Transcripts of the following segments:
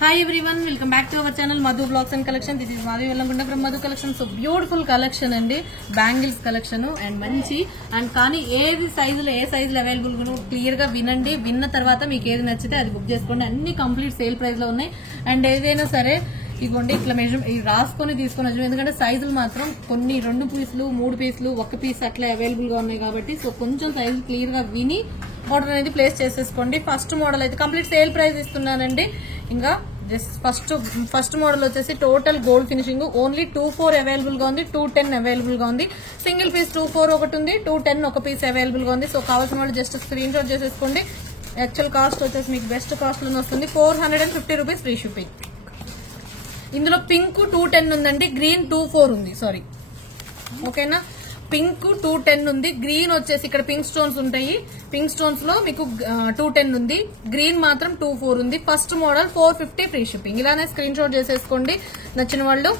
Hi everyone, welcome back to our channel Madhu Vlogs and Collection. This is Madhu Vellamgunda from Madhu Collection. So beautiful collection andi, bangles collection and manchi and kaani ఏది సైజులో ఏ సైజులో available గా clear గా వినండి. విన్న తర్వాత మీకు ఏది నచ్చితే అది బుక్ చేసుకోండి. అన్ని కంప్లీట్ సేల్ ప్రైస్ లో ఉన్నాయి. అండ్ ఏదైనా సరే ఇవ్వండి ఇట్లా రాసుకొని తీసుకొని వచ్చాము. ఎందుకంటే సైజులు మాత్రం కొన్ని 2 పీసులు 3 పీసులు 1 పీస్ అట్లా అవైలబుల్ గా ఉన్నాయి కాబట్టి సో కొంచెం సైజులు క్లియర్ గా విని ఆర్డర్ అనేది ప్లేస్ చేసేసుకోండి. ఫస్ట్ మోడల్ అయితే కంప్లీట్ సేల్ ప్రైస్ ఇస్తున్నానండి. ఇంకా జస్ట్ ఫస్ట్ మోడల్ వచ్చేసి total gold finishing only 24 available గా ఉంది, 210 అవైలబుల్ గా ఉంది. సింగిల్ పీస్ 24 ఒకటి ఉంది, 210 ఒక పీస్ అవైలబుల్ గా ఉంది. సో కావాల్సిన వాళ్ళు జస్ట్ స్క్రీన్ షాట్ చేసేసుకోండి. యాక్చువల్ కాస్ట్ వచ్చేసి మీకు బెస్ట్ కాస్ట్ లో వస్తుంది 450 రూపీస్ ఫ్రీ షిప్పింగ్. ఇందులో పింక్ 210 ఉందండి, గ్రీన్ 24 ఉంది. సారీ ఓకేనా, పింక్ 210 ఉంది, గ్రీన్ వచ్చేసి ఇక్కడ పింక్ స్టోన్స్ ఉంటాయి. పింక్ స్టోన్స్ లో మీకు 210 ఉంది, గ్రీన్ మాత్రం 24 ఉంది. First model 450 free shipping. ఇలానే స్క్రీన్ షాట్ చేసేసుకోండి నచ్చిన వాళ్ళు.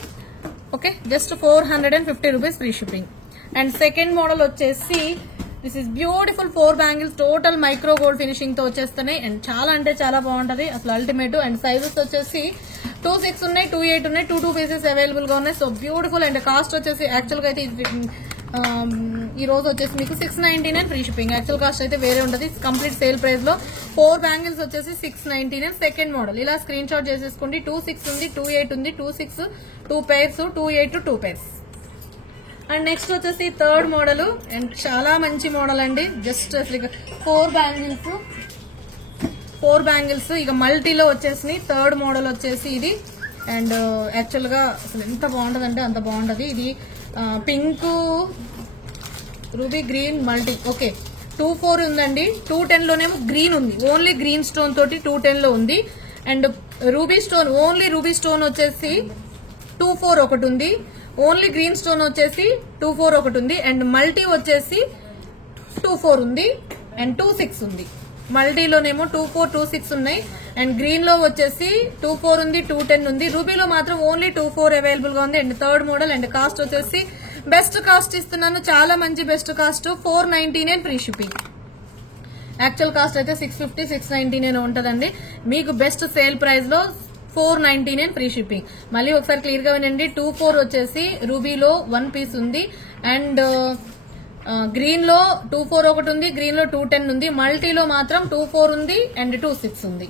Okay, just 450 rupees free shipping. And second model వచ్చేసి this is beautiful 4 bangles total micro gold finishing తో వచ్చేస్తున్నాయి. అండ్ చాలా అంటే చాలా బాగుంటది అసలు అల్టిమేట్. అండ్ సైజెస్ వచ్చేసి 26 ఉన్నాయి, 28 ఉన్నాయి, 2 పీసెస్ అవైలబుల్ గా ఉన్నాయి. So beautiful. అండ్ కాస్ట్ వచ్చేసి యాక్చువల్ గా అయితే ఈ రోజు వచ్చేసి మీకు 699 ఫ్రీ షిప్పింగ్. యాక్చువల్ కాస్ట్ అయితే వేరే ఉంటుంది. కంప్లీట్ సేల్ ప్రైస్ లో 4 బ్యాంగిల్స్ వచ్చేసి 699. సెకండ్ మోడల్ ఇలా స్క్రీన్ షాట్ చేసేసుకోండి. 26 ఉంది, 28 ఉంది, 26 2 pairs, 28 2 pairs. అండ్ నెక్స్ట్ వచ్చేసి థర్డ్ మోడల్. అండ్ చాలా మంచి మోడల్ అండి. జస్ట్ అసలు 4 బ్యాంగిల్స్ ఇక మల్టీలో వచ్చేసి థర్డ్ మోడల్ వచ్చేసి ఇది. అండ్ యాక్చువల్ గా అసలు ఎంత బాగుంటది అంటే అంత బాగుంటది. ఇది pink ruby green multi. Okay, 24 ఉందండి, 210 లోనేమో గ్రీన్ ఉంది, ఓన్లీ గ్రీన్ స్టోన్ తోటి 210 లో ఉంది. And ruby stone only ruby stone వచ్చేసి 24 ఒకటి ఉంది, ఓన్లీ గ్రీన్ స్టోన్ వచ్చేసి 24 ఒకటి ఉంది. అండ్ మల్టీ వచ్చేసి 24 ఉంది అండ్ 26 ఉంది. మల్టీలోనేమో 24 26 ఉన్నాయి. అండ్ గ్రీన్ లో వచ్చేసి 24 ఉంది, 210 ఉంది. రూబీలో మాత్రం ఓన్లీ 24 అవైలబుల్ గా ఉంది. And third model. And cost వచ్చేసి బెస్ట్ కాస్ట్ ఇస్తున్నాను, చాలా మంచి best cost 499 free shipping. Actual cost అయితే 650 699 ఉంటదండి. మీకు బెస్ట్ సేల్ ప్రైస్ లో 499 ఫ్రీ షిప్పింగ్. మళ్ళీ ఒకసారి క్లియర్ గా వినండి. 24 వచ్చేసి రూబీలో 1 పీస్ ఉంది. అండ్ గ్రీన్ లో 24 ఒకటి ఉంది, గ్రీన్ లో 210 ఉంది. మల్టీలో మాత్రం 24 ఉంది అండ్ 26 ఉంది.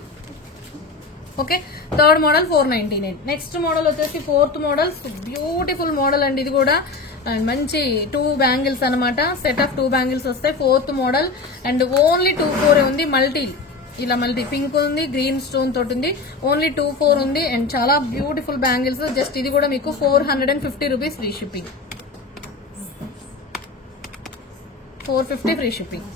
Okay, third model 499. Next model వచ్చేసి ఫోర్త్ మోడల్. బ్యూటిఫుల్ మోడల్ అండి ఇది కూడా. మంచి 2 బ్యాంగిల్స్ అనమాట, సెట్ ఆఫ్ 2 బ్యాంగిల్స్ వస్తాయి. Fourth model. అండ్ ఓన్లీ 24 ఉంది. మల్టీ ఇలా మల్టీ పింక్ ఉంది, గ్రీన్ స్టోన్ తోటి ఉంది, ఓన్లీ 24 ఉంది. అండ్ చాలా బ్యూటిఫుల్ బ్యాంగిల్స్. జస్ట్ ఇది కూడా మీకు 450 rupees free shipping. 450 free shipping.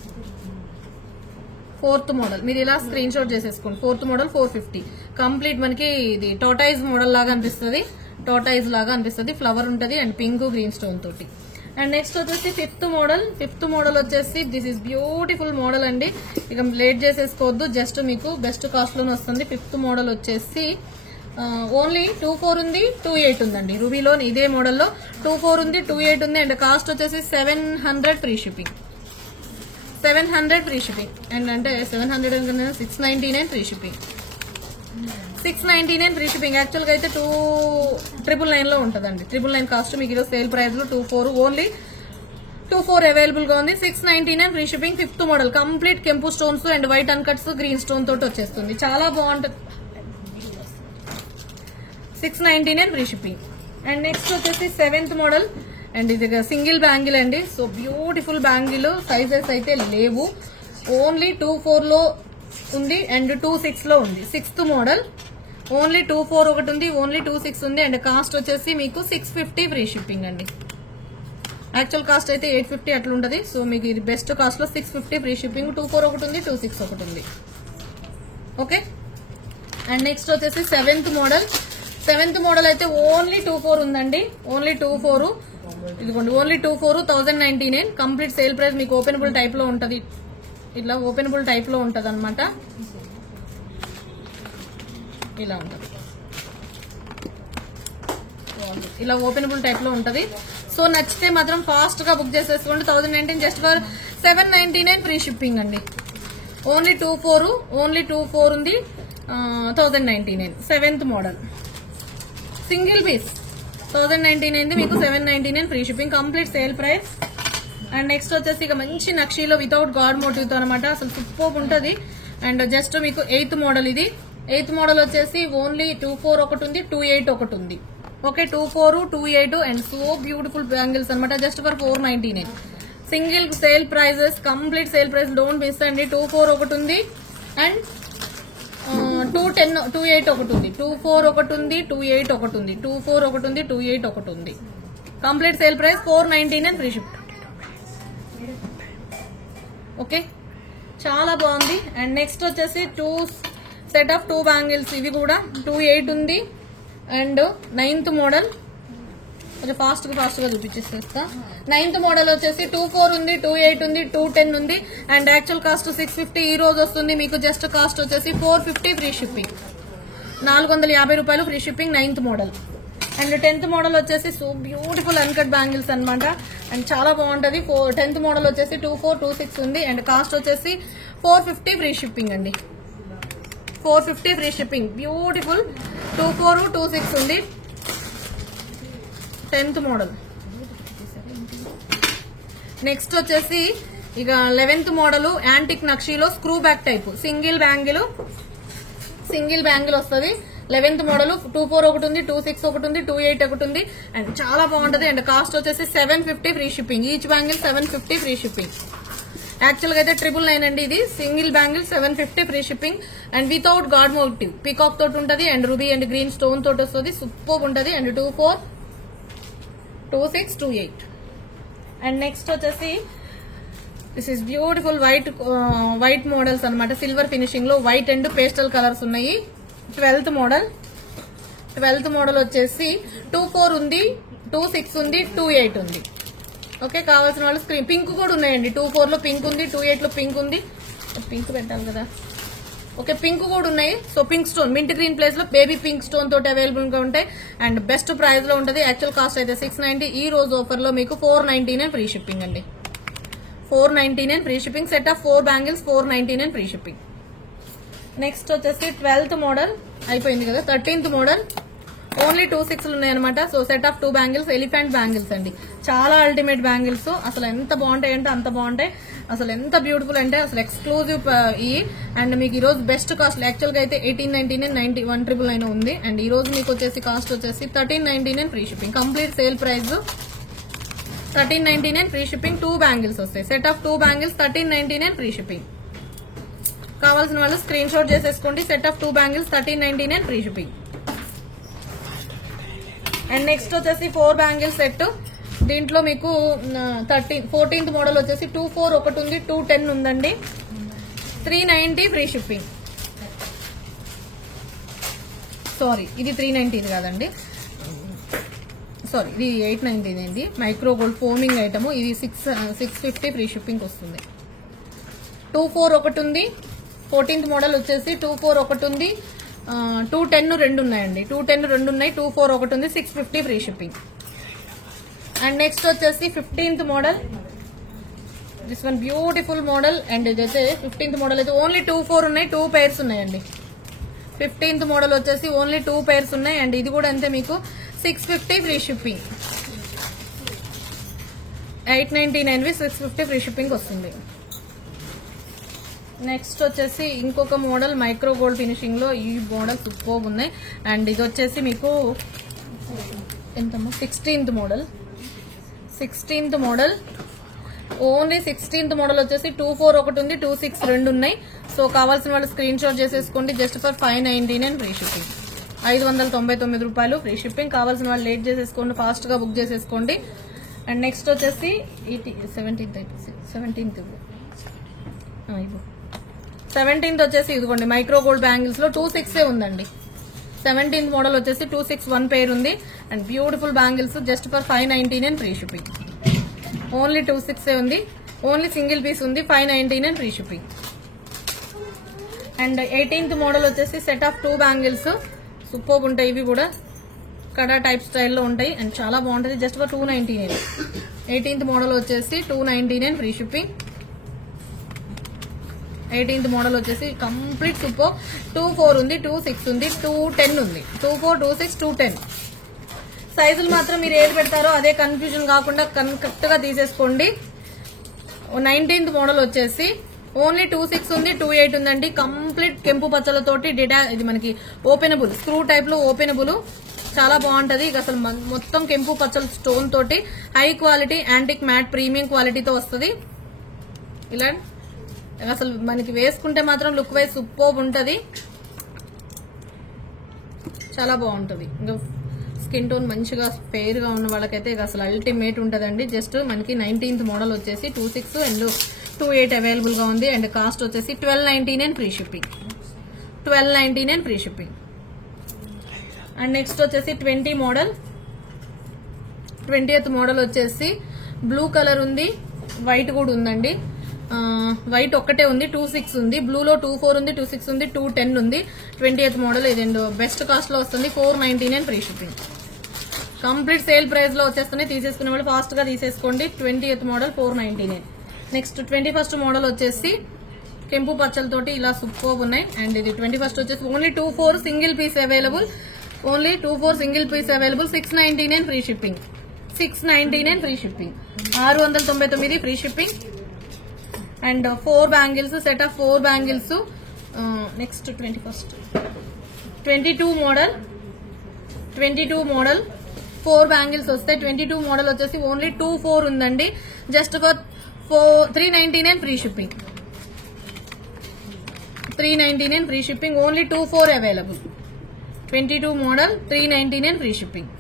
Fourth model మీరు ఇలా స్క్రీన్ షాట్ చేసేసుకోండి. Fourth model 450. కంప్లీట్ మనకి ఇది టోటైజ్ మోడల్ లాగా అనిపిస్తుంది, టోటైజ్ లాగా అనిపిస్తుంది. ఫ్లవర్ ఉంటుంది అండ్ పింక్ గ్రీన్ స్టోన్ తోటి. అండ్ నెక్స్ట్ వచ్చేసి ఫిఫ్త్ మోడల్. ఫిఫ్త్ మోడల్ వచ్చేసి దిస్ ఇస్ బ్యూటిఫుల్ మోడల్ అండి. ఇక లేట్ చేసేసుకోవద్దు, జస్ట్ మీకు బెస్ట్ కాస్ట్ లోనే వస్తుంది. ఫిఫ్త్ మోడల్ వచ్చేసి ఓన్లీ 24 ఉంది, 28 ఉందండి. రూబీలో ఇదే మోడల్లో 24 ఉంది, 28 ఉంది. అండ్ కాస్ట్ వచ్చేసి 700 free shipping. 700 free shipping. And అంటే 700 కన్నా 699 free shipping. 699 free shipping. Actual గా అయితే 299 లో ఉంటుందండి. 999 కాస్ట్ మీకు ఈరోజు సేల్ ప్రైస్ లో 24 ఓన్లీ 24 అవైలబుల్ గా ఉంది. 699 free shipping. Fifth model complete కెంపు stones and white uncuts green stone తోటి వచ్చేస్తుంది. చాలా బాగుంటుంది. 699 ఫ్రీ షిప్పింగ్. అండ్ నెక్స్ట్ వచ్చేసి 7th మోడల్. అండ్ ఇది సింగిల్ బ్యాంగిల్ అండి. So beautiful bangle. సైజెస్ అయితే లేవు, ఓన్లీ 24 లో ఉంది అండ్ 26 లో ఉంది. 6th model. ఓన్లీ 24 ఒకటి ఉంది, ఓన్లీ 26 ఉంది. అండ్ కాస్ట్ వచ్చేసి మీకు 650 ఫ్రీ షిప్పింగ్ అండి. యాక్చువల్ కాస్ట్ అయితే 850 అట్లా ఉంటుంది. సో మీకు ఇది బెస్ట్ కాస్ట్ లో 650 ఫ్రీ షిప్పింగ్. 24 ఒకటి ఉంది, 26 ఒకటి ఉంది. ఓకే, అండ్ నెక్స్ట్ వచ్చేసి 7th మోడల్. 7th మోడల్ అయితే ఓన్లీ 24 ఉందండి, ఓన్లీ 24. ఇదిగోండి ఓన్లీ 24 1099. Complete sale price. మీకు ఓపెనబుల్ టైప్ లో ఉంటది, ఇట్లా ఓపెనబుల్ టైప్ లో ఉంటది అనమాట. ఇలా ఉంటది, ఇలా ఓపెనబుల్ టైప్ లో ఉంటది. సో నచ్చితే మాత్రం ఫాస్ట్ గా బుక్ చేసేసుకోండి. 1019 జస్ట్ ఫర్ 799 ఫ్రీ షిప్పింగ్ అండి. ఓన్లీ 24 ఉంది. 1099. 7th మోడల్ సింగిల్ పీస్ 1099 మీకు 799 free shipping, complete sale price. And next వచ్చేసి ఇక మంచి నక్షీలో వితౌట్ గాడ్ మోటివ్ తో అనమాట, అసలు సూపర్ ఉంటది. అండ్ జస్ట్ మీకు 8th మోడల్ ఇది. 8th మోడల్ వచ్చేసి ఓన్లీ 24 ఒకటి ఉంది, 28 ఒకటి ఉంది. Okay, 24, 28 and so beautiful bangles అనమాట, just for 499. Single sale prices, complete sale price, don't miss అండి. 24 ఒకటి ఉంది అండ్ 28 ఒకటి ఉంది, 24 ఒకటి ఉంది, 28 ఒకటి ఉంది, 24 ఒకటి ఉంది, 28 ఒకటి ఉంది. Complete sale price 499 free ship. Okay, చాలా బాగుంది. అండ్ నెక్స్ట్ వచ్చేసి సెట్ ఆఫ్ 2 బ్యాంగిల్స్, ఇవి కూడా 28 ఉంది అండ్ 9th మోడల్. కొంచెం ఫాస్ట్ గా చూపించేస్తా. 9th మోడల్ వచ్చేసి 24 ఉంది, 28 ఉంది, 210 ఉంది అండ్ యాక్చువల్ కాస్ట్ 650 ఈ రోజు వస్తుంది మీకు. జస్ట్ కాస్ట్ వచ్చేసి 450 ఫ్రీ షిప్పింగ్, 450 రూపాయలు free shipping 9th model. And 10th model వచ్చేసి సో బ్యూటిఫుల్ అన్కట్ బ్యాంగిల్స్ అనమాట అండ్ చాలా బాగుంటది. 10th మోడల్ వచ్చేసి 24, 26 ఉంది అండ్ కాస్ట్ వచ్చేసి 450 ఫ్రీ షిప్పింగ్ అండి, 450 ఫ్రీ షిప్పింగ్. బ్యూటిఫుల్ 24, 26 ఉంది 10th మోడల్. నెక్స్ట్ వచ్చేసి ఇక 11th మోడల్ యాంటిక్ నక్షీలో screw back type single bangle వస్తుంది. 11th మోడల్ 24 ఒకటి ఉంది, 26 ఒకటి ఉంది, 28 ఒకటి ఉంది అండ్ చాలా బాగుంటది. అండ్ కాస్ట్ వచ్చేసి 750 free shipping, each bangle 750 free shipping. Actual గా అయితే 999 అండి, ఇది single bangle 750 free shipping and without god motive, peacock తోటి ఉంటది అండ్ రూబీ అండ్ గ్రీన్ స్టోన్ తోటి వస్తుంది, సూపర్ ఉంటది. అండ్ 24, 26, 28. అండ్ నెక్స్ట్ వచ్చేసి this is beautiful white models అనమాట, సిల్వర్ ఫినిషింగ్ లో వైట్ అండ్ పేస్టల్ కలర్స్ ఉన్నాయి. 12th మోడల్ వచ్చేసి 24 ఉంది, 26 ఉంది, 28 ఉంది. ఓకే, కావాల్సిన వాళ్ళు స్క్రీన్. పింక్ కూడా ఉన్నాయండి, 24 లో పింక్ ఉంది, 28 లో పింక్ ఉంది. పింక్ పెట్టాలి కదా. ఓకే, పింక్ కూడా ఉన్నాయి. So pink stone mint green place లో బేబీ పింక్ స్టోన్ తోటి అవైలబుల్ గా ఉంటాయి అండ్ బెస్ట్ ప్రైస్ లో ఉంటది. యాక్చువల్ కాస్ట్ అయితే 690, ఈ రోజు ఆఫర్ లో మీకు 499 ఫ్రీ షిప్పింగ్ అండి, 499 free shipping. Set of 4 bangles 499 free shipping. Next వచ్చేసి 12th మోడల్ అయిపోయింది కదా. 13th మోడల్ ఓన్లీ 26 ఉన్నాయి అనమాట. So set of 2 bangles, elephant bangles అండి, చాలా అల్టిమేట్ బ్యాంగిల్స్. అసలు ఎంత బాగుంటాయి అంటే అంత బాగుంటాయి, అసలు ఎంత బ్యూటిఫుల్ అంటే అసలు ఎక్స్క్లూజివ్ ఈ. అండ్ మీకు ఈ రోజు బెస్ట్ కాస్ట్ యాక్చువల్ గా అయితే 1899, 199 ఉంది అండ్ ఈ రోజు మీకు వచ్చేసి కాస్ట్ వచ్చేసి 1399 free shipping. Complete sale price 1399 free shipping. 2 bangles వస్తాయి, set of 2 bangles 1399 free shipping. కావాల్సిన వాళ్ళు స్క్రీన్ షాట్ చేసేసుకోండి. Set of 2 bangles 1399 free shipping. And next వచ్చేసి 4 బ్యాంగిల్స్ సెట్, దీంట్లో మీకు 14th మోడల్ వచ్చేసి 24 ఒకటి ఉంది, 210 ఉందండి, 390 ఫ్రీ షిప్పింగ్. సారీ, ఇది 390 కాదండి, సారీ ఇది 899 అండి. మైక్రో గోల్డ్ ఫోమింగ్ ఐటమ్, ఇది 650 ఫ్రీ షిప్పింగ్ వస్తుంది. 24 ఒకటి ఉంది, 14th మోడల్ వచ్చేసి 24 ఒకటి ఉంది, 210 రెండు ఉన్నాయండి, 210 రెండు ఉన్నాయి, 24 ఒకటి ఉంది, 650 ఫ్రీ షిప్పింగ్. అండ్ నెక్స్ట్ వచ్చేసి 15th model, this one beautiful model and ఇదైతే 15th మోడల్ అయితే ఓన్లీ 24 ఉన్నాయి, 2 pairs ఉన్నాయండి. 15th మోడల్ వచ్చేసి ఓన్లీ 2 pairs ఉన్నాయి అండ్ ఇది కూడా అంతే మీకు 650 ఫ్రీ షిప్పింగ్. 899 650 ఫ్రీ షిప్పింగ్ వస్తుంది. నెక్స్ట్ వచ్చేసి ఇంకొక మోడల్ మైక్రో గోల్డ్ ఫినిషింగ్ లో, ఈ మోడల్ సూపర్ ఉన్నాయి అండ్ ఇది వచ్చేసి మీకు ఎంతమ్మా 16th model only 16th model వచ్చేసి 24 ఒకటి ఉంది, 26 రెండు ఉన్నాయి. సో కావాల్సిన వాళ్ళు స్క్రీన్ షాట్ చేసేసుకోండి. జస్ట్ ఫర్ 599 ఫ్రీ షిప్పింగ్, 599 రూపాయలు ఫ్రీ షిప్పింగ్. కావాల్సిన వాళ్ళు లేట్ చేసేసుకోండి, ఫాస్ట్ గా బుక్ చేసేసుకోండి. అండ్ నెక్స్ట్ వచ్చేసి 17th వచ్చేసి ఇదిగోండి మైక్రో గోల్డ్ బ్యాంగిల్స్ లో 26 ఉందండి. 17th మోడల్ వచ్చేసి 26 1 pair ఉంది and beautiful bangles just for 599 free shipping. Only 26 ఉంది, ఓన్లీ సింగిల్ పీస్ ఉంది, 599 free shipping. And 18th model వచ్చేసి సెట్ ఆఫ్ 2 బ్యాంగిల్స్ సూపర్ ఉంటాయి, ఇవి కూడా కడా టైప్ స్టైల్లో ఉంటాయి అండ్ చాలా బాగుంటుంది, జస్ట్ ఫర్ 299. 18th మోడల్ వచ్చేసి 299 ఫ్రీ షిప్పింగ్. 18th మోడల్ వచ్చేసి కంప్లీట్ సూపర్. 24 ఉంది, 26 ఉంది, 210 ఉంది. 24, 26, 210 సైజులు మాత్రం మీరు ఏది పెడతారో అదే కన్ఫ్యూజన్ కాకుండా కరెక్ట్ గా తీసేసుకోండి. 19th మోడల్ వచ్చేసి ఓన్లీ 26 ఉంది, 28 ఉందండి. కంప్లీట్ కెంపు పచ్చలతోటి ఇది మనకి ఓపెనబుల్ స్క్రూ టైప్ లో ఓపెనబుల్, చాలా బాగుంటది. ఇక అసలు మొత్తం కెంపు పచ్చల స్టోన్ తోటి high quality antique mat premium క్వాలిటీతో వస్తుంది. ఇలా అసలు మనకి వేసుకుంటే మాత్రం లుక్ వైజ్ సూపర్ ఉంటది, చాలా బాగుంటది. ఇంకా స్కిన్ టోన్ మంచిగా ఫెయిర్ గా ఉన్న వాళ్ళకైతే ఇక అసలు అల్టిమేట్ ఉంటదండి. జస్ట్ మనకి 19th మోడల్ వచ్చేసి 26 అండ్ 28 అవైలబుల్ గా ఉంది. అండ్ కాస్ట్ వచ్చేసి 1299 free shipping. 1299 free shipping. And next వచ్చేసి 20 మోడల్. 20th మోడల్ వచ్చేసి బ్లూ కలర్ ఉంది, వైట్ కూడా ఉందండి. వైట్ ఒక్కటే ఉంది, 26 ఉంది. బ్లూలో 24 ఉంది, 26 ఉంది, 210 ఉంది. 20th మోడల్ ఇది బెస్ట్ కాస్ట్ లో వస్తుంది. 499 free shipping. Complete sale price లో వచ్చేస్తున్నాయి. తీసేసుకునే వాళ్ళు ఫాస్ట్ గా తీసేసుకోండి. 20th model 499. Next 21st model వచ్చేసి కెంపు పచ్చలతోటి ఇలా సూపర్ ఉన్నాయి. అండ్ ఇది 21st వచ్చేసి only 24 single piece available. Only 24 single piece available. 699 free shipping. 699 free shipping. 699 free shipping. And 4 bangles, set of 4 bangles. Next 22 model. 22 model 4 bangles వస్తాయి. 22 model వచ్చేసి only 24 ఉందండి. Just for 399 free shipping. 399 free shipping. Only 24 available. 22 model 399 free shipping.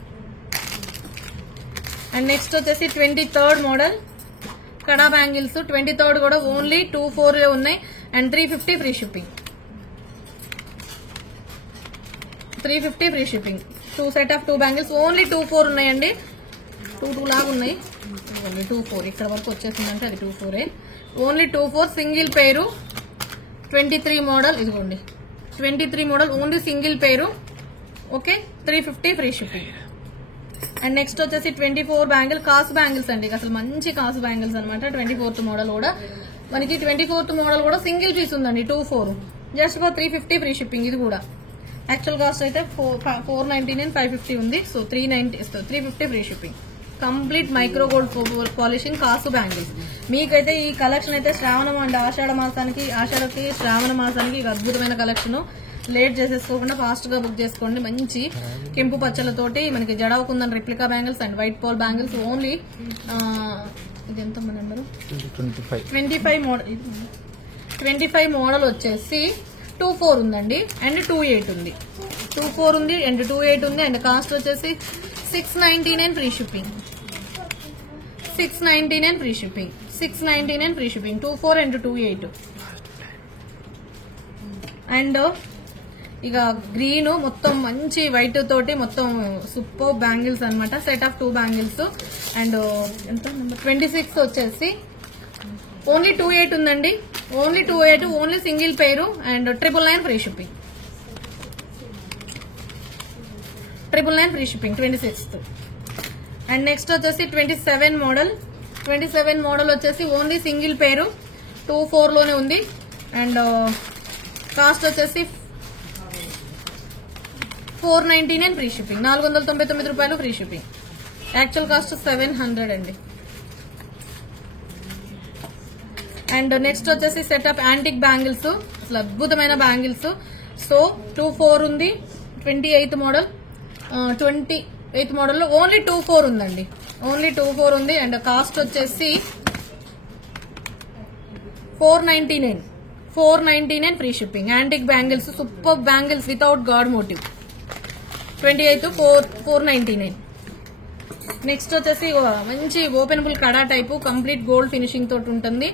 And next వచ్చేసి 23rd model కడా bangles. 23rd కూడా only 24 ఉన్నాయి. And 350 free shipping. 350 free shipping. 2 set of 2 bangles. Only 24 ఉన్నాయండి. 2 లాగా ఉన్నాయి. Only 24 ఇక్కడ వరకు వచ్చేసిందంటే అది 24. ఓన్లీ 24 సింగిల్ పేరు. 23 మోడల్ ఇదిగోండి. 23 మోడల్ ఓన్లీ సింగిల్ పేరు. Okay, 350 free shipping. And next వచ్చేసి 24 బ్యాంగిల్ కాసు బ్యాంగిల్స్ అండి. అసలు మంచి కాసు బ్యాంగిల్స్ అనమాట. 24th మోడల్ కూడా మనకి 24th మోడల్ కూడా సింగిల్ పీస్ ఉందండి. 24 జస్ట్ ఫర్ 350 ఫ్రీ షిప్పింగ్. ఇది కూడా యాక్చువల్ కాస్ట్ అయితే 499, 550 ఉంది. So 350 free shipping. Complete micro gold polishing కాసు బ్యాంగిల్స్. మీకైతే ఈ కలెక్షన్ అయితే శ్రావణం అండ్ ఆషాఢకి శ్రావణ మాసానికి అద్భుతమైన కలెక్షన్. లేట్ చేసేసుకోకుండా ఫాస్ట్ గా బుక్ చేసుకోండి. మంచి కెంపు పచ్చలతోటి మనకి జడవకుందని replica bangles and white pearl bangles. Only ఇది ఎంత నెంబరు 25 మోడల్. 25 మోడల్ వచ్చేసి 24 ఉందండి అండ్ 28 ఉంది. 24 ఉంది అండ్ 28 ఉంది. అండ్ కాస్ట్ వచ్చేసి 699 free shipping. 699 free shipping. 699 free shipping. 24 and 28. And ఇక గ్రీన్ మొత్తం మంచి వైట్ తోటి మొత్తం సూపర్ బ్యాంగిల్స్ అనమాట. Set of 2 bangles. అండ్ ఎంత 26 వచ్చేసి ఓన్లీ 28 ఉందండి. ఓన్లీ 28. ఓన్లీ సింగిల్ పేరు. And 999 free shipping. 999 free shipping 26th. And next వచ్చేసి 27 మోడల్. 27 మోడల్ వచ్చేసి ఓన్లీ సింగిల్ పేరు. 24 లోనే ఉంది. అండ్ కాస్ట్ వచ్చేసి 499 ఫ్రీ షిప్పింగ్. 499 రూపాయలు ఫ్రీ షిప్పింగ్. యాక్చువల్ కాస్ట్ 700 అండి. అండ్ నెక్స్ట్ వచ్చేసి సెట్ ఆఫ్ యాంటిక్ బ్యాంగిల్స్. అసలు అద్భుతమైన బ్యాంగిల్స్. సో 24 ఉంది. 28th model. 28th మోడల్లో ఓన్లీ 24 ఉందండి. ఓన్లీ 24 ఉంది. అండ్ కాస్ట్ వచ్చేసి 499. 499 free shipping. Antique bangles super bangles without god motive. 28 499. Next వచ్చేసి మంచి ఓపెనబుల్ కడా టైపు కంప్లీట్ గోల్డ్ ఫినిషింగ్ తోటి ఉంటుంది.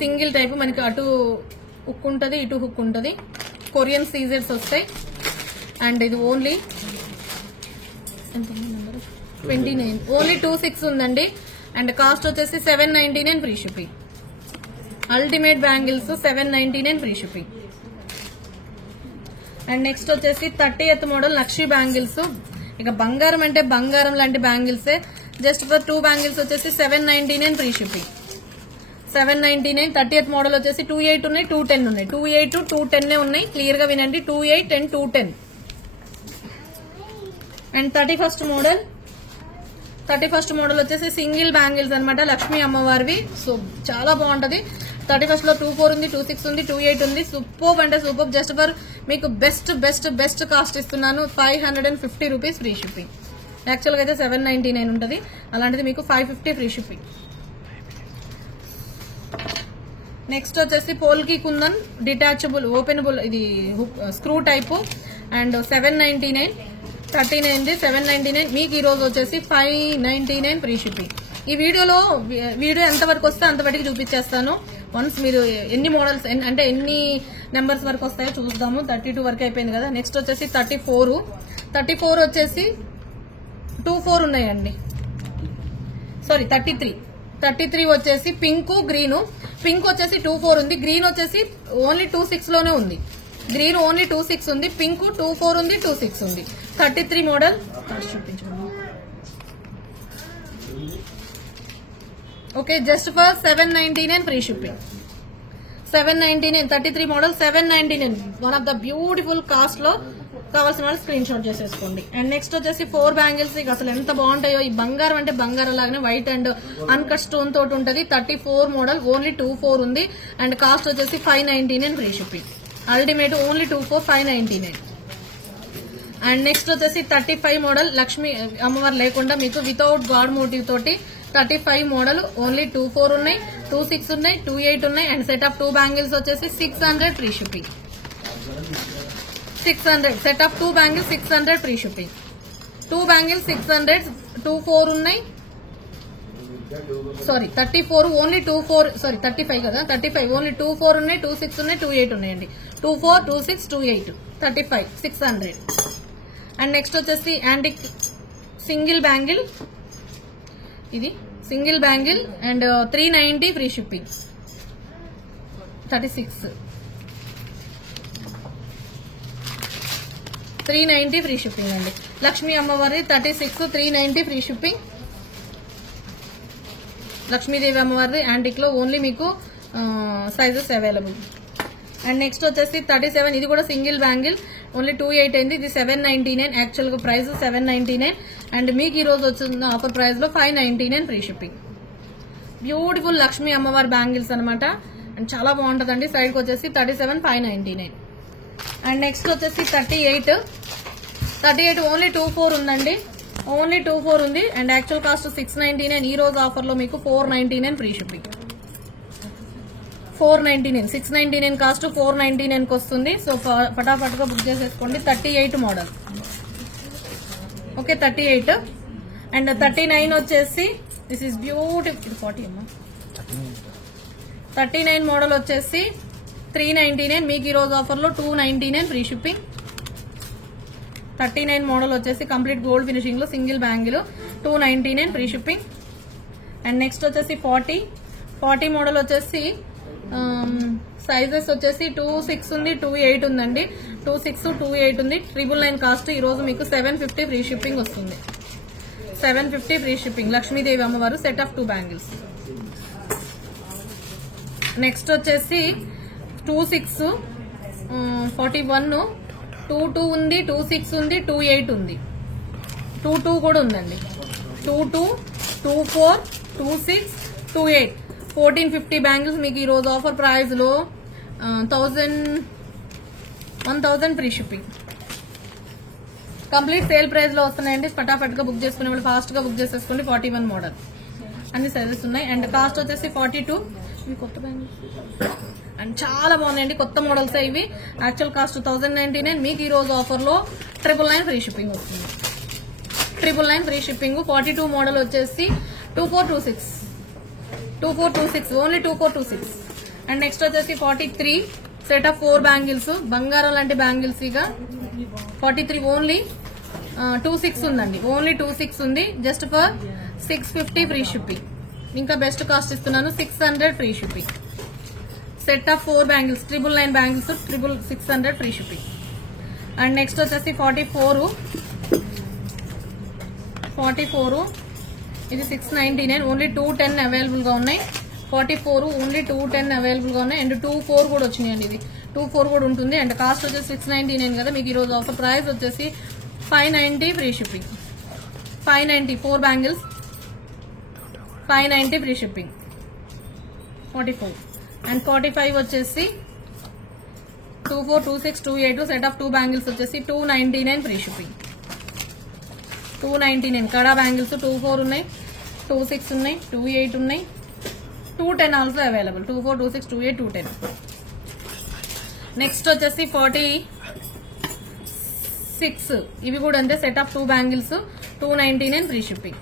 సింగిల్ టైపు మనకి అటు హుక్ ఉంటుంది, ఇటు హుక్ ఉంటుంది. కొరియన్ సీజర్స్ వస్తాయి. అండ్ ఇది ఓన్లీ 29. ఓన్లీ 26 ఉందండి. అండ్ కాస్ట్ వచ్చేసి 799 free shipping. Ultimate bangles 799 free shipping. And next వచ్చేసి 30th మోడల్ నక్షి బ్యాంగిల్స్. ఇక బంగారం అంటే బంగారం లాంటి బ్యాంగిల్సే. జస్ట్ ఫర్ 2 బ్యాంగిల్స్ వచ్చేసి 799 ఫ్రీ షిప్పింగ్. 799. 30th మోడల్ వచ్చేసి 28 ఉన్నాయి, 210 ఉన్నాయి. 28, 210 ఉన్నాయి. క్లియర్ గా వినండి, 28 and 210. అండ్ 31st మోడల్ వచ్చేసి సింగిల్ బ్యాంగిల్స్ అనమాట, లక్ష్మీ అమ్మవారివి. సో చాలా బాగుంటది. 31st లో 24 ఉంది, 26 ఉంది, 28 ఉంది. సూపర్ అంటే సూపర్. జస్ట్ ఫర్ మీకు బెస్ట్ కాస్ట్ ఇస్తున్నాను. 550 రూపీస్ ఫ్రీ షిప్పింగ్. యాక్చువల్ గా అయితే 799 ఉంటుంది, అలాంటిది మీకు 550 ఫ్రీ షిప్పింగ్. నెక్స్ట్ వచ్చేసి పోల్కి కుందన్ డిటాచబుల్ ఓపెనబుల్, ఇది స్క్రూ టైప్. అండ్ 799, 39, 799. మీకు ఈ రోజు వచ్చేసి 599 ఫ్రీ షిప్పింగ్. ఈ వీడియో ఎంతవరకు వస్తే అంతవరకు చూపించేస్తాను. వన్స్ మీరు ఎన్ని మోడల్స్ అంటే ఎన్ని నెంబర్స్ వరకు వస్తాయో చూద్దాము. 32 వరకు అయిపోయింది కదా. నెక్స్ట్ వచ్చేసి 34 వచ్చేసి 24 ఉన్నాయండి. సారీ 33 వచ్చేసి పింక్ గ్రీన్. పింక్ వచ్చేసి 24 ఉంది, గ్రీన్ వచ్చేసి ఓన్లీ 26 లోనే ఉంది. గ్రీన్ ఓన్లీ 26 ఉంది, పింక్ 24 ఉంది, 26 ఉంది. 33 మోడల్ చూపించండి. Okay, just for 799 free shipping. 799, 33 model 799. One of the beautiful cost లో కావాల్సిన వాళ్ళు స్క్రీన్ షాట్ చేసేసుకోండి. అండ్ నెక్స్ట్ వచ్చేసి 4 బ్యాంగిల్స్. ఇక అసలు ఎంత బాగుంటాయో. ఈ బంగారం అంటే బంగారం లాగానే వైట్ అండ్ అన్కట్ స్టోన్ తోటి ఉంటది. 34 మోడల్ ఓన్లీ 24 ఉంది. అండ్ కాస్ట్ వచ్చేసి 599 free shipping. Ultimate only 24, 599. And next వచ్చేసి 35 మోడల్ లక్ష్మీ అమ్మవారు లేకుండా మీకు వితౌట్ గాడ్ మోటివ్ తోటి 35 మోడల్ ఓన్లీ 24 ఉన్నాయి, 26 ఉన్నాయి, 28 ఉన్నాయి. అండ్ సెట్ ఆఫ్ 2 బ్యాంగిల్స్ వచ్చేసి 600 free shipping. 600 set of 2 bangles 600 free shipping. 2 bangles 600, 24 ఉన్నాయి. సారీ 34 ఓన్లీ 24, సారీ 35 కదా, 35 ఓన్లీ 24 ఉన్నాయి, 26 ఉన్నాయి, 28 ఉన్నాయండి. 24, 26, 28, 35, 600. అండ్ నెక్స్ట్ వచ్చేసి యాంటిక్ సింగిల్ బ్యాంగిల్. ఇది single bangle and 390 free shipping. 36, 390 free shipping అండి. లక్ష్మీ అమ్మవారి 36, 390 ఫ్రీ షిప్పింగ్. లక్ష్మీదేవి అమ్మవారిది యాంటిక్ లో ఓన్లీ మీకు సైజెస్ అవైలబుల్. అండ్ నెక్స్ట్ వచ్చేసి 37, ఇది కూడా సింగిల్ బ్యాంగిల్ ఓన్లీ 28 అయింది. ఇది 799, యాక్చువల్ గా ప్రైస్ 799. అండ్ మీకు ఈ రోజు వచ్చిన ఆఫర్ ప్రైస్ లో 599 ఫ్రీ షిప్పింగ్. బ్యూటిఫుల్ లక్ష్మీ అమ్మవారి బ్యాంగిల్స్ అనమాట. అండ్ చాలా బాగుంటదండి. సైడ్ కి వచ్చేసి 37, 599. అండ్ నెక్స్ట్ వచ్చేసి 38 ఓన్లీ 24 ఉందండి, ఓన్లీ 24 ఉంది. And actual cost 699. ఈ రోజు ఆఫర్ లో మీకు 499 ఫ్రీ షిప్పింగ్. 499, 699 కాస్ట్ 499 కి వస్తుంది. సో ఫటాఫట్ గా బుక్ చేసేసుకోండి. 38 మోడల్. ఓకే 38. అండ్ 39 వచ్చేసి దిస్ ఈస్ బ్యూటిఫుల్. 40 అమ్మా. 39 మోడల్ వచ్చేసి 399. మీకు ఈ రోజు ఆఫర్ లో 299 ఫ్రీ షిప్పింగ్. 39 మోడల్ వచ్చేసి కంప్లీట్ గోల్డ్ ఫినిషింగ్ లో single bangle 299 free shipping. And next వచ్చేసి 40 మోడల్ వచ్చేసి సైజెస్ వచ్చేసి 26 ఉంది, 28 ఉందండి. 26, 28 ఉంది. 999 కాస్ట్. ఈ రోజు మీకు 750 ఫ్రీ షిప్పింగ్ వస్తుంది. 750 ఫ్రీ షిప్పింగ్. లక్ష్మీదేవి అమ్మవారు సెట్ ఆఫ్ 2 బ్యాంగిల్స్. నెక్స్ట్ వచ్చేసి 26, 41, 22 ఉంది, 26 ఉంది, 28 ఉంది, 22 కూడా ఉందండి. 22, 24, 26, 28, 1450 బ్యాంగిల్స్. మీకు ఈ రోజు ఆఫర్ ప్రైస్ లో 1000 free shipping. Complete sale price లో వస్తున్నాయండి. ఫటాఫట్ గా బుక్ చేసుకునే వాళ్ళు ఫాస్ట్ గా బుక్ చేసేసుకోండి. 41 మోడల్ అన్ని సైజెస్ ఉన్నాయి. అండ్ కాస్ట్ వచ్చేసి 42. ఇవి కొత్త బ్యాంగిల్స్ అండ్ చాలా బాగున్నాయండి, కొత్త మోడల్స్ ఇవి. Actual cost 1099. మీకు ఈ రోజు ఆఫర్ లో 999 ఫ్రీ షిప్పింగ్ వస్తుంది. 999 ఫ్రీ షిప్పింగ్. 42 మోడల్ వచ్చేసి 2426 ఓన్లీ 2426. అండ్ నెక్స్ట్ వచ్చేసి 43 సెట్ ఆఫ్ 4 బ్యాంగిల్స్. బంగారం లాంటి బ్యాంగిల్స్. ఇక 43 ఓన్లీ 26 ఉందండి, ఓన్లీ 26 ఉంది. Just for 650 free shipping. ఇంకా బెస్ట్ కాస్ట్ ఇస్తున్నాను, 600 free shipping. Set of 4 bangles 999 bangles 600 free shipping. And next వచ్చేసి 44 ఇది 699 ఓన్లీ 210 అవైలబుల్ గా ఉన్నాయి. 44 ఓన్లీ 210 అవైలబుల్ గా ఉన్నాయి. అండ్ 24 కూడా వచ్చినాయండి. ఇది 24 కూడా ఉంటుంది. అండ్ కాస్ట్ వచ్చేసి 699 కదా. మీకు ఈ రోజు ఆఫర్ ప్రైస్ వచ్చేసి 590 free shipping. 590 4 bangles 590 free shipping. 44 and 45 వచ్చేసి 24, 26, 28 సెట్ ఆఫ్ 2 బ్యాంగిల్స్ వచ్చేసి 299 ఫ్రీ షిప్పింగ్. 299 కడా బ్యాంగిల్స్ 24 ఉన్నాయి, 26 ఉన్నాయి, 28 ఉన్నాయి, 210 ఆల్సో అవైలబుల్. 24, 26, 28, 210. నెక్స్ట్ వచ్చేసి 46 ఇవి కూడా అంతే set of 2 bangles 299 free shipping.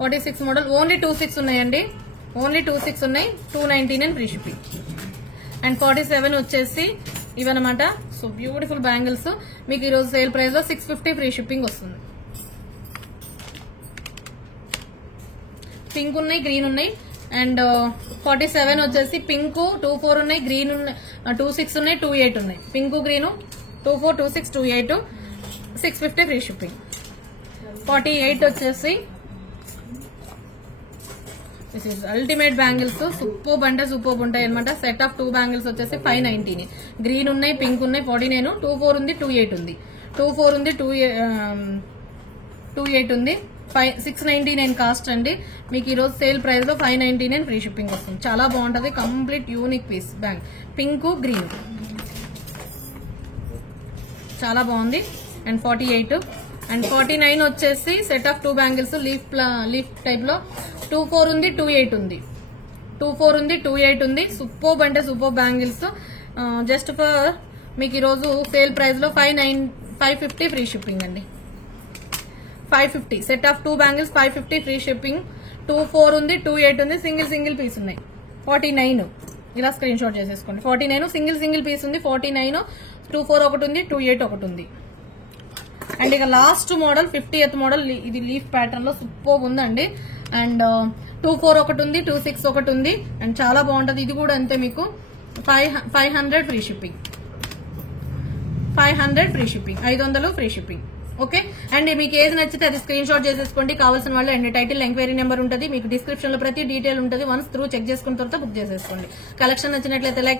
46 model only 26 ఉన్నాయండి. ఓన్లీ 26 ఉన్నాయి, 299 ఫ్రీ షిప్పింగ్. అండ్ 47 వచ్చేసి ఇవన్నమాట. సో బ్యూటిఫుల్ బ్యాంగిల్స్ మీకు ఈ రోజు సేల్ ప్రైస్ లో 650 ఫ్రీ షిప్పింగ్ వస్తుంది. పింక్ ఉన్నాయి, గ్రీన్ ఉన్నాయి. అండ్ 47 వచ్చేసి పింక్ 24 ఉన్నాయి, గ్రీన్ 26 ఉన్నాయి, 28 ఉన్నాయి. Pink green 24, 26, 28 650 free shipping. 48 వచ్చేసి this is ultimate bangles. Super అంటే సూపర్ ఉంటాయి అనమాట. సెట్ ఆఫ్ 2 బ్యాంగిల్స్ వచ్చేసి 590. గ్రీన్ ఉన్నాయి, పింక్ ఉన్నాయి. 49 24 ఉంది, 28 ఉంది, 24 ఉంది, 28 ఉంది. 699 కాస్ట్ అండి. మీకు ఈ రోజు సేల్ ప్రైస్ లో 599 ఫ్రీ షిప్పింగ్ వస్తుంది. చాలా బాగుంటది. Complete unique piece bang pink green చాలా బాగుంది. అండ్ 48 అండ్ 49 వచ్చేసి set of 2 bangles leaf type లో 24 ఉంది, 28 ఉంది, 24 ఉంది, 28 ఉంది. సూపర్ అంటే సూపర్ బ్యాంగిల్స్. జస్ట్ ఫర్ మీకు ఈ రోజు సేల్ ప్రైస్ లో 550 ఫ్రీ షిప్పింగ్ అండి. 550 set of 2 bangles 550 free shipping. 24 ఉంది, 28 ఉంది, సింగిల్ పీస్ ఉన్నాయి. 49 ఇలా స్క్రీన్ షాట్ చేసేసుకోండి. 49 సింగిల్ పీస్ ఉంది. 49 24 ఒకటి ఉంది, 28 ఒకటి ఉంది. అండ్ ఇక లాస్ట్ మోడల్ 50th మోడల్. ఇది లీఫ్ ప్యాటర్న్ లో సూపర్ ఉందండి. అండ్ 24 ఒకటి ఉంది, 26 ఒకటి ఉంది. అండ్ చాలా బాగుంటది. ఇది కూడా అంతే మీకు 500 free shipping. 500 free shipping, 500 free shipping. Okay. And మీకు ఏది నచ్చితే అది స్క్రీన్ షాట్ చేసేసుకోండి. కావాల్సిన వాళ్ళు అండ్ టైటిల్ ఎంక్వైరీ నెంబర్ ఉంటుంది. మీకు డిస్క్రిప్షన్ లో ప్రతి డీటెయిల్ ఉంటుంది. వన్స్ త్రూ చెక్ చేసుకున్న తర్వాత బుక్ చేసేసుకోండి. కలెక్షన్ నచ్చినట్లయితే లైక్